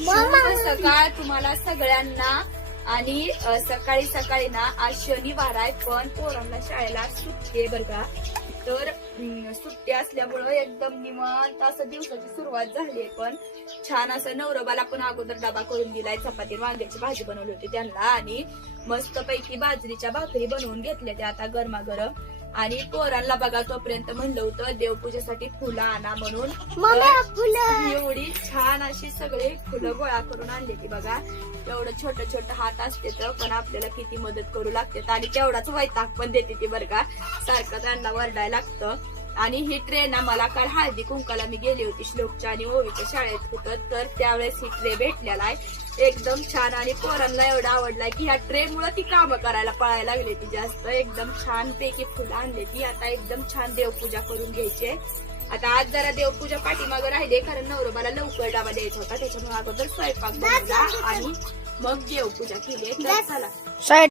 सकाळ तुम्हाला सगळ्यांना. आणि सकाळी सकाळी ना आज शनिवार आहे, पण पोरांना शाळेला सुट्टी आहे बरं का. तर सुट्टी असल्यामुळं एकदम निवांत असं दिवसाची सुरुवात झाली आहे. पण छान असं नवरोबाला पण अगोदर डबा करून दिलाय, चपाती वांग्याची भाजी बनवली होती त्यांना, आणि मस्त पैकी बाजरीच्या भाकरी बनवून घेतल्या त्या आता गरमागरम. आणि पोरांना बघा तोपर्यंत म्हणलं होतं देवपूजेसाठी फुलं आणा म्हणून. एवढी छान अशी सगळे फुलं गोळा करून आणली ती बघा. एवढं छोटं छोटं हात असते तर पण आपल्याला किती मदत करू लागते, आणि तेवढाच वैताग पण देते ती बरं का. सारखं त्यांना वरडायला लागतं. आणि ही ट्रे ना मला काल हळदी कुंकाला मी गेली होती श्लोकच्या आणि ओवीच्या शाळेत होतं, तर त्यावेळेस ही ट्रे भेटलेला आहे एकदम छान. आणि पोरांना एवढा आवडलाय की ह्या ट्रे मुळे ती कामं करायला पळायला लागली ती जास्त. एकदम छान पैकी फुलं आणली ती. आता एकदम छान देवपूजा करून घ्यायची. आता आज जरा देवपूजा पाठीमागं राहिले कारण नवरोबाला लवकर डबा द्यायचा होता, त्याच्यामुळे अगोदर स्वयंपाक बनवला आणि मग देवपूजा केली. तर चला